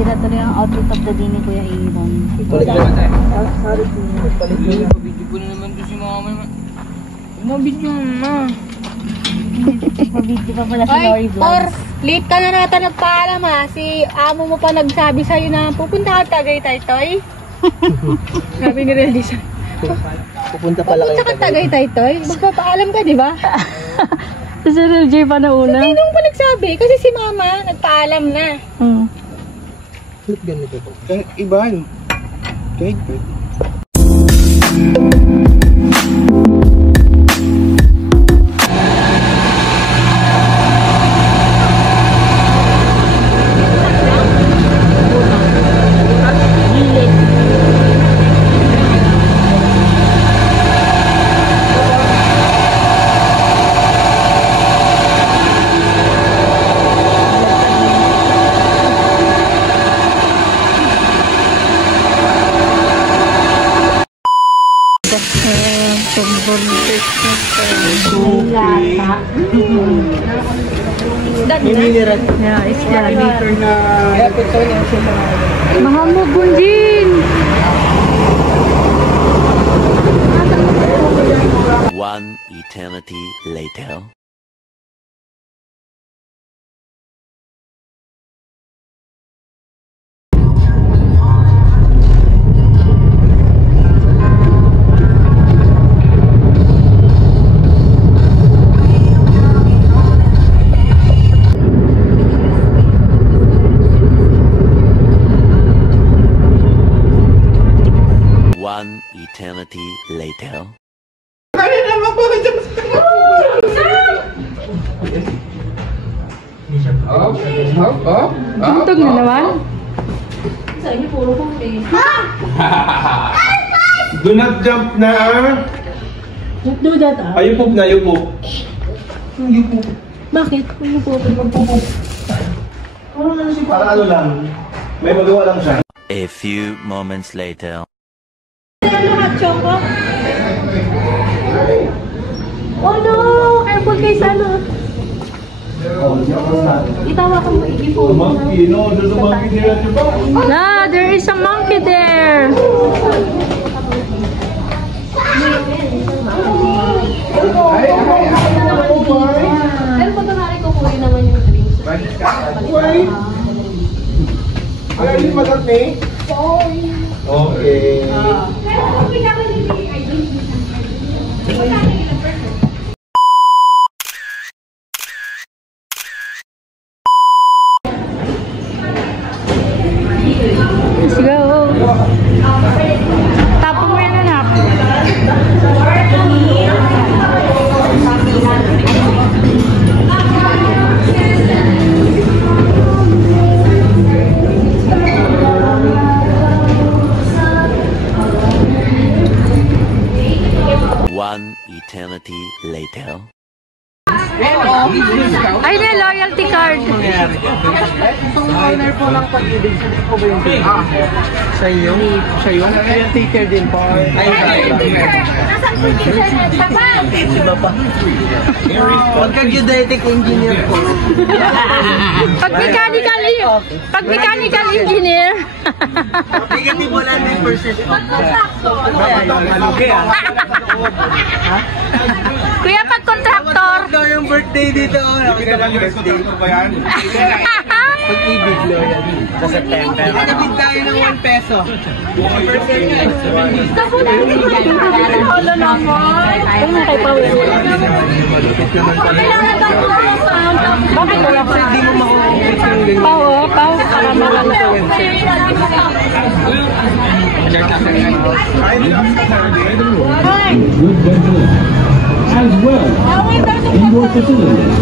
Nasira tuloy ang outfit of the day ni Kuya Aaron. Sorry po. Pabidyo po na naman doon si mama. Mabidyo na. Mabidyo pa pala si Lori Vlogs. Late ka na nata nagpaalam ha. Si amo mo pa nagsabi sa'yo na pupunta ka Tagaytay, Toy. Sabi ni Relisa. Pupunta pala kayo. Pupunta ka Tagaytay, Toy. Magpapaalam ka, di ba? Si Real J pa na una. Hindi nung pa nagsabi. Kasi si mama nagpaalam na. Flip ganito po. Kahit iba yun. Kahit po. Yeah, it's Mahamog Bunjin! One eternity later. One eternity later. Tuntog na naman? Do not jump na. Do that ah. Ay, yupo na, yupo. Yupo. Bakit? Para ano lang. May magawa lang siya. A few moments later. Ano hot choco? Oh no! Careful kay Salo. Itawa ko mo i-phone. Monkey, no, there's a monkey here at your back. No, there is a monkey there. Pero pag kunwari ko kunin naman yung drinks. Why? Are you mad at me? Okay. Let's go. Tapos mo yan anak. One eternity later. Ay, na loyalty card. Itong owner po ng Pag-ibig, hindi po ba yung sa iyo? Sa iyo? Yung teacher din po. Ay, Nasaan po yung teacher? Papa! iba pa. Pagka-geodetic engineer po. Pag mechanical engineer. Negative 100%. Kuya, pag contractor. Ito yung birthday dito. Nakita lang yung birthday. Pag-ibig loyal. Sa September. Nakabid tayo ng 1 peso. 1%. Holo naman. Ano kay Pawin? Kailangan daw po ng pound. Bakit wala pa? Hindi mo makukumpit yung ganyan. Pau, para malala. As well, indoor facilities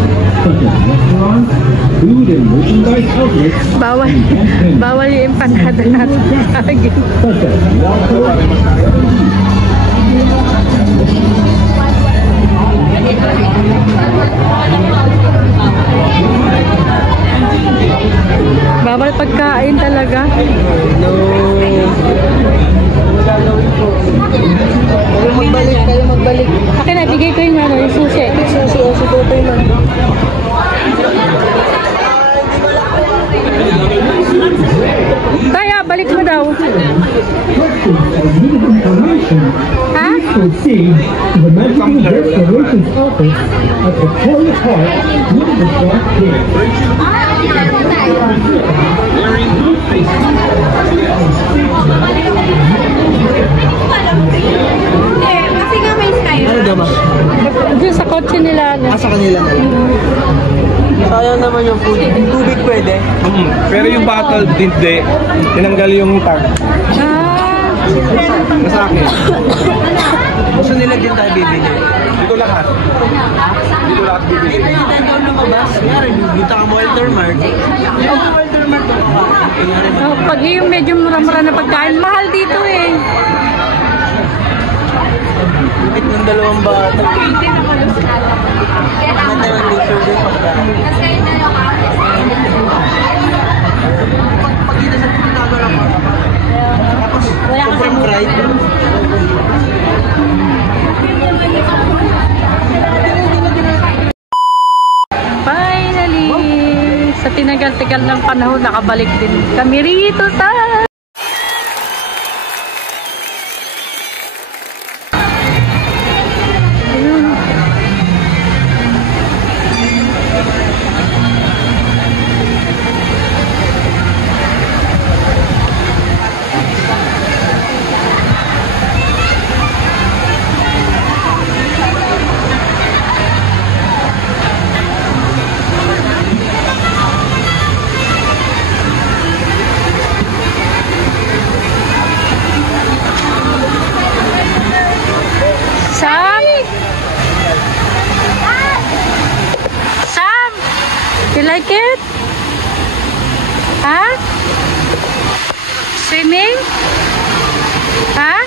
such as restaurants, food and merchandise outlets, Bawal yung empanada natin. such as water, Bawal pagkain talaga. No. Magbalik kayo, magbalik. Akin na, bigay ko yung yung susi. Susi o si Totoy man. to the Restorations Office at Victoria Park, Winterthur, Kent. Wearing good faces. Kasi nga may sky. Ano daw, ma'am? Doon sa kotse nila. Sa kanila na lang. Sayang naman yung food. Tubig pwede. Pero yung bottle, hindi. Tinanggal yung tag. Nasa akin. Gusto nila din tayo bibili. Dito lahat. Dito lahat bibili. Pwede doon lumabas. Kanyari, bibita ka mo Walter Mart. Yung Walter Mart doon ka. Kanyari, Pag yung medyo mura-mura na pagkain, mahal dito eh. bakit ng dalawang bata? Maganda ng picture din pagkain. Pag dito sa Chicago lang mo. Tapos, sobrang fried. Finally, sa tinagal-tagal ng panahon, nakabalik din kami rito sa... You like it? Huh? Swimming? Huh?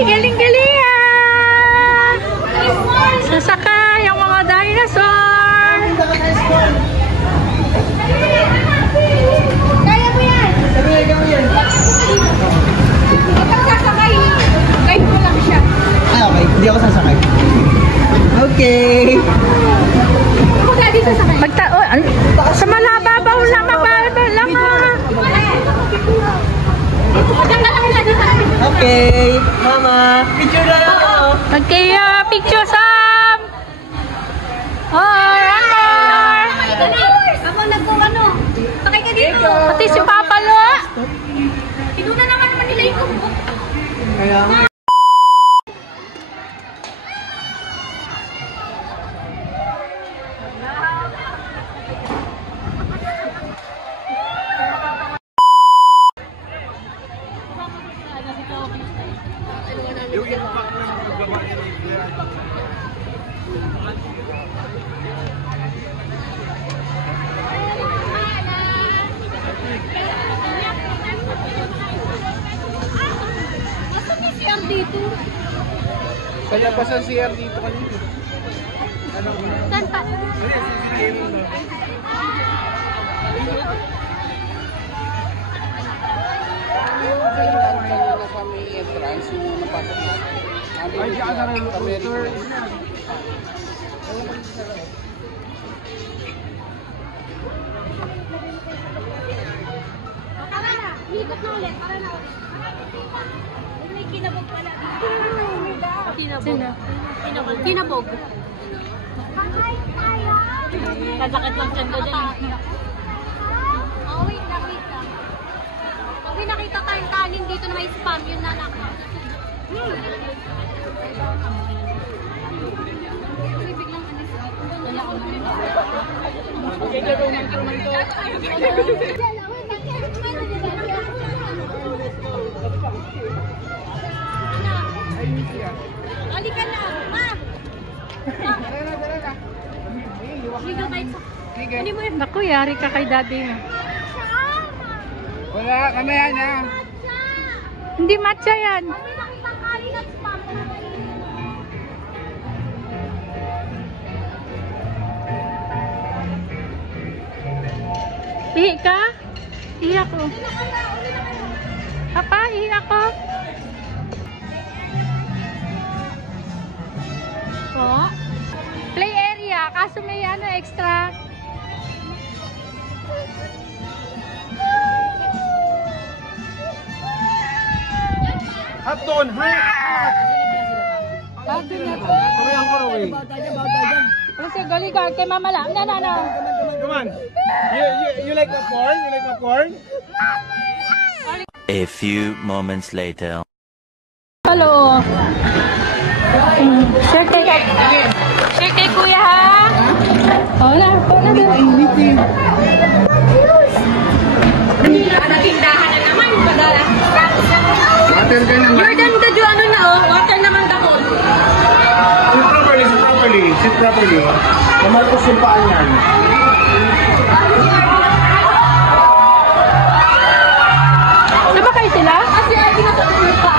Galing-galing ah! Sasakay ang mga dinosaur! Kaya mo yan! Kaya mo yan! Kapag sasakay, guide mo lang siya. Ah, okay. Hindi ako sasakay. Okay! Kapag lagi sasakay. Sa malababaw lang, mababaw lang ah! Okay! Mama! Picture na lang ako! Okay, picture Sam! Oh, run more! Kapag nagpo-ano, sakay ka dito. Pati si Papa Lo! Tinuna naman nila yung Kaya nga. Kaya pa sa CR dito kanina. Saan pa? Sa may entrance, yung napasok na. Ay, diyan ka na rin. Tara na, ikot na ulit. Tara na ulit. May kinabog pala. Kinabog. Kinabog. Kasakit lang siya doon. Oh, wait lang, wait lang. Pag may nakita tayong kanin dito na may spam, yun na lang. Biglang anis. Wala ko naman. Halika na, ma! Halika tayo sa... Hindi mo yun. Naku, yari ka kay daddy mo. Wala, kamaya na. Hindi matcha yan. May nakita kanin at spam. Ihi ka? Ihi ako. Papa, ihi ako. Po? Play area, kaso may ano extra. Hot doon, ha? Bago na po. Kami ang karaway. Kasi galigard kay Mama Lam. No. Come on. You like popcorn? You like popcorn? A few moments later. Hello. Share kay kuya ha. Hola. Natindahan na naman. Water ka naman. Jordan, dadyo ano na oh. Water naman dako. Sit properly. Namalpos yung paan yan. Sabakay sila? Kasi ay pinatapos pa.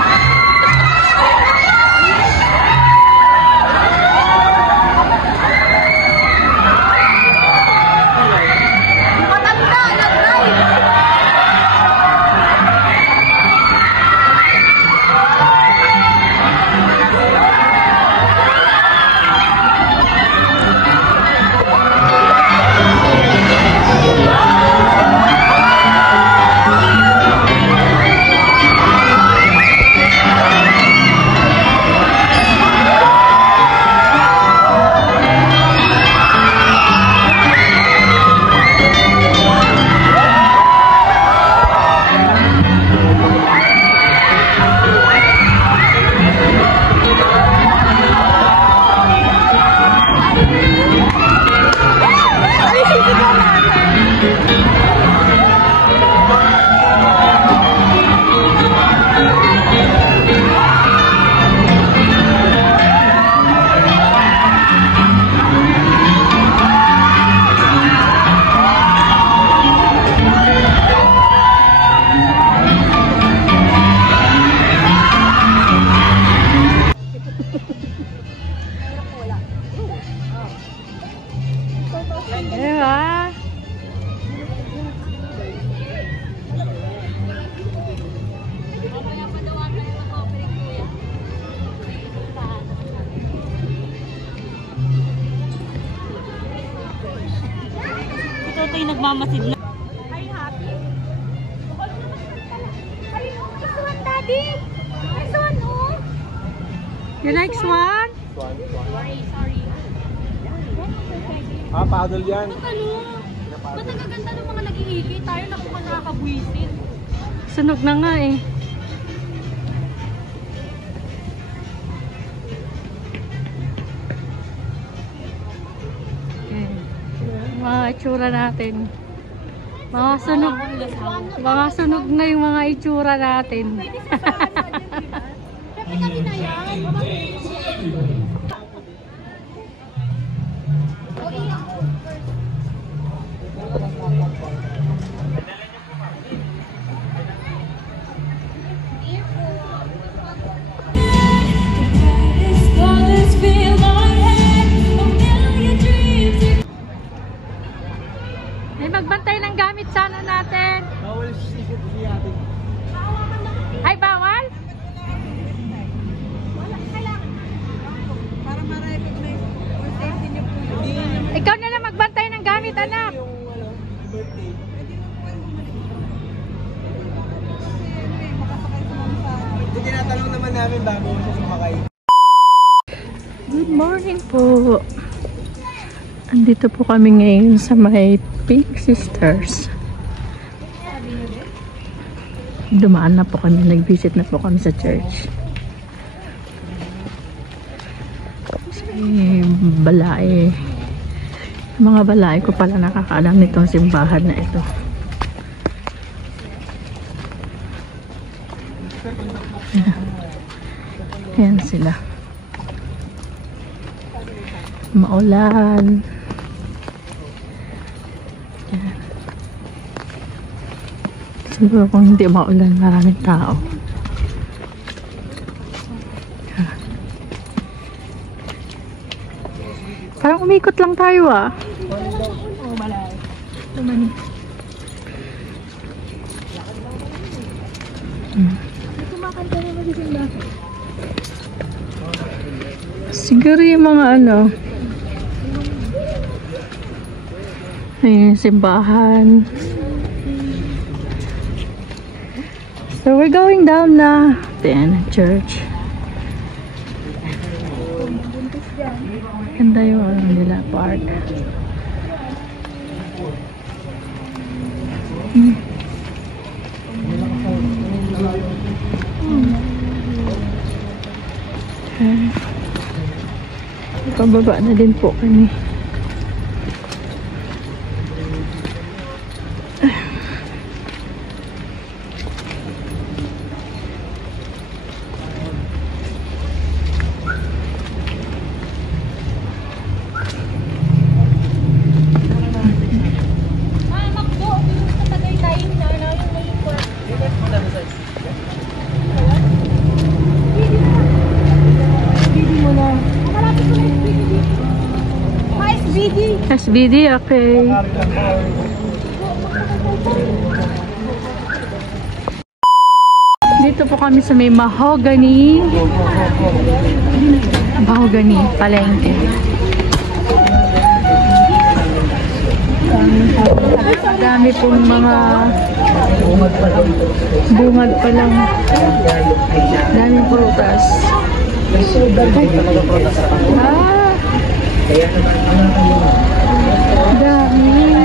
Ito yung nagmamasid na. Are you happy? This one, Daddy. This one, oh. You like swan? Sorry. Paddle yan. Ano? Ba't nagaganda ng mga nag-iigi? Tayo na kung nakakabwisit. Sunog na nga eh. Mga itsura natin. Mga sunog na yung mga itsura natin. May magbantay ng gamit sana natin. Bawal sisit si ate. Ay, bawal? Para ma-recognize or safety niyo po yun. Ikaw na lang magbantay ng gamit, anak. Yung birthday. Hindi tinatanong naman namin bago siya sumakay. Good morning po. Andito po kami ngayon sa may Pink Sisters. Dumaan na po kami, nag-visit na po kami sa church. May balae. Mga balae ko pala nakakaalam nitong simbahan na ito. Ayan sila. Maulan. Ayan. Siguro kung hindi maulan, maraming tao. Ayan. Parang umikot lang tayo ah. Oh, malay. Tumani. Kumakanta na mag-ising ba? Sing Siguro yung mga ano. Ayun, simbahan. So we're going down na. Then, church. Ganda yung ano nila, park. Pababa na din po kami. SBD, okay. Dito po kami sa may Mahogany palengke. Dami pong mga bungad pa lang. Daming prutas. Dami.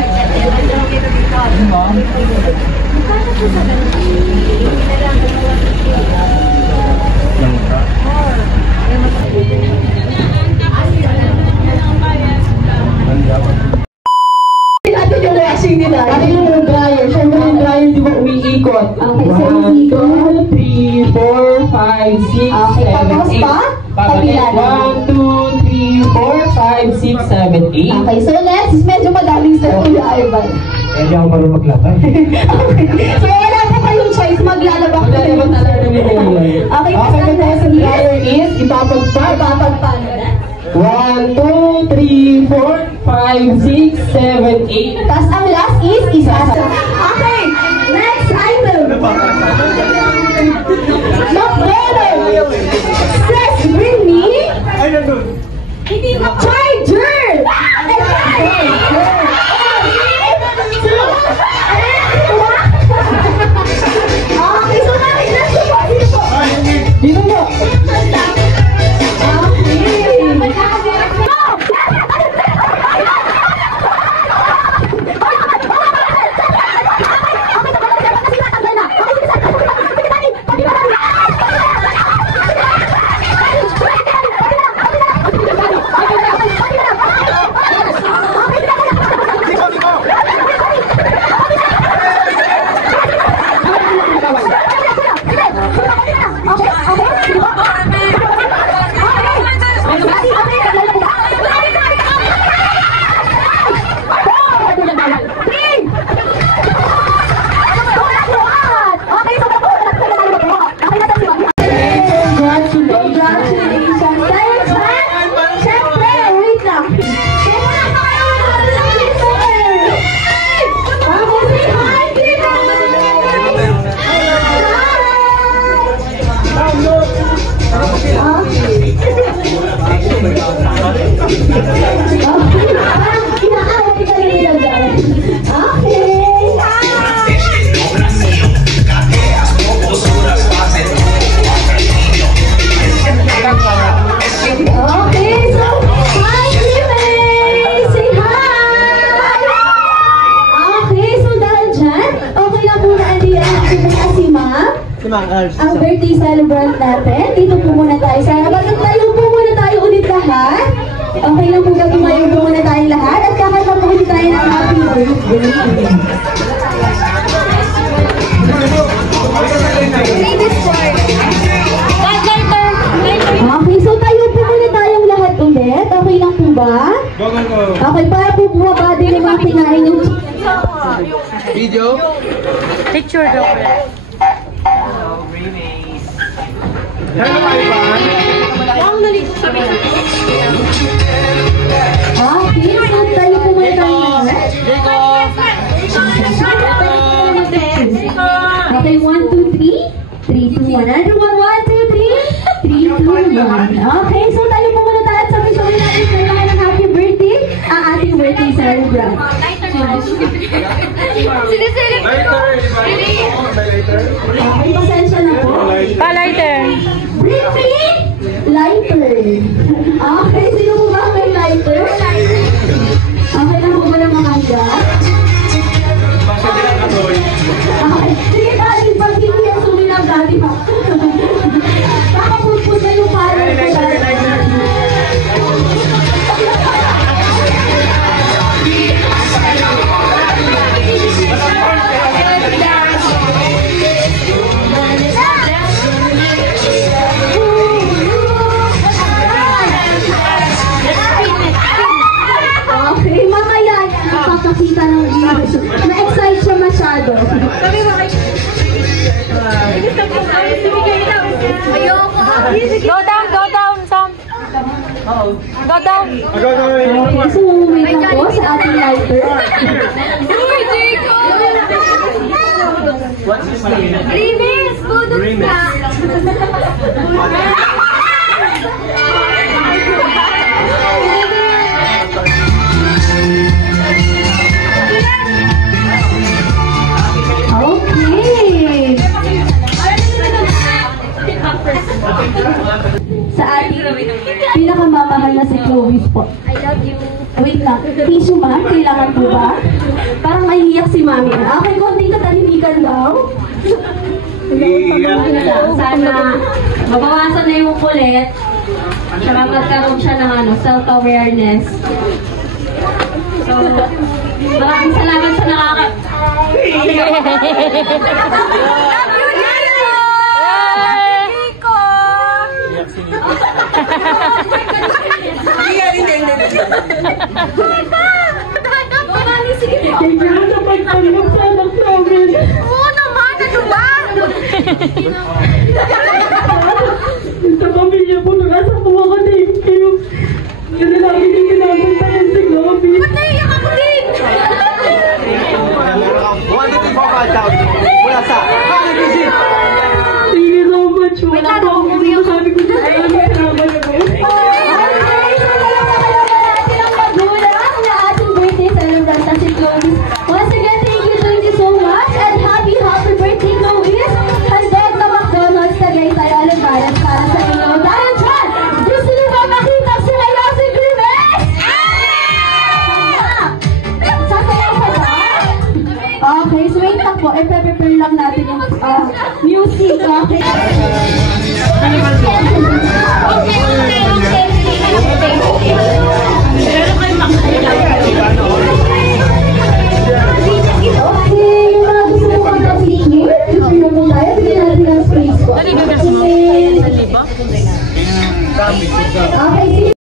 Ito yung reaction nila. Ano yung dryer? Siyempre yung dryer di ba umiikot? Okay, so 1, 2, 3, 4, 5, 6, Okay, tapos 7, 8. pa? Pabalik. 1, 2, 3, 4, 5, 6, 7, 8. Okay, so next is medyo madaming sa Kuya Ivan. Hindi ako marunong maglakad. Okay, so wala po kayong choice, maglalaba ko kayo. Okay, Okay, the next dryer is ipapagpag. Papagpan. 1, 2, 3, 4, 5, 6, 7, 8. Tapos ang last is isasa. Okay, next item. Not better. Let's bring me charger. Okay, so bakit nasa po? Dito mo. Ang birthday celebrant natin. Dito po muna tayo. Sana magtayo po muna tayo ulit lahat. Okay lang po ba tumayo po muna tayo lahat at kakanta po ulit tayo ng happy birthday. Okay, so tayo po muna tayong lahat ulit. Okay lang po ba? Okay, para po bumaba din yung mga kinain yung Video? Picture daw. Okay, so tayo po muna tayong lahat. Okay, 1, 2, 3. 3, 2, 1. Another one, 1, 2, 3. 3, 2, 1. Okay, so tayo po muna tayo at birthday celebrant. Okay, pasensya na po. Pa-lighter. Bring me lighter. Okay, sino po ba may lighter? Okay lang po ba ng mga handa? Okay, sige dati, pag hindi yan sumilang dati pa. Kakapulpus na yung parang ko dati. Okay, mamaya napapakita ng virus. Na-excite siya masyado. Go down, Sam. Go down. Okay, so wait lang po sa ating lighter. What's his name? Rimis! Budong ka! Okay! Sa ating pinakamamahal na si Chloe po. I love you. Wait lang. Tissue ma'am, kailangan po ba? Parang naiiyak si mami. Okay, konting katahimikan daw. Sana mabawasan na yung kulit. Saka magkaroon siya ng self-awareness. So, maraming salamat sa kailangan na pagtanggap sa anak namin. Oo naman, ano ba? Sa pamilya po, nag-asa po ako, thank you. Kasi namin yung pinapuntahan si Gabi. Naiyak ako din! Mula sa Hallelujah! Thank you so much. Wala po ako sabi ko sa kanya. Salamat po. Once again, thank you so much and happy birthday, Chloe! Handog na McDonald's Tagaytay Olivares para sa inyo. Dahil dyan, gusto niyo ba makita si Ayosip Rimes? Sasayaw ka ba? Okay, so wait lang po. I-prepare lang natin yung music. Okay. Okay.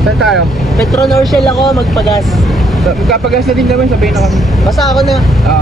Saan tayo? Petronorshell ako, magpagas. Magpapagas na din naman, sabihin na kami. Basta ako na. Ah.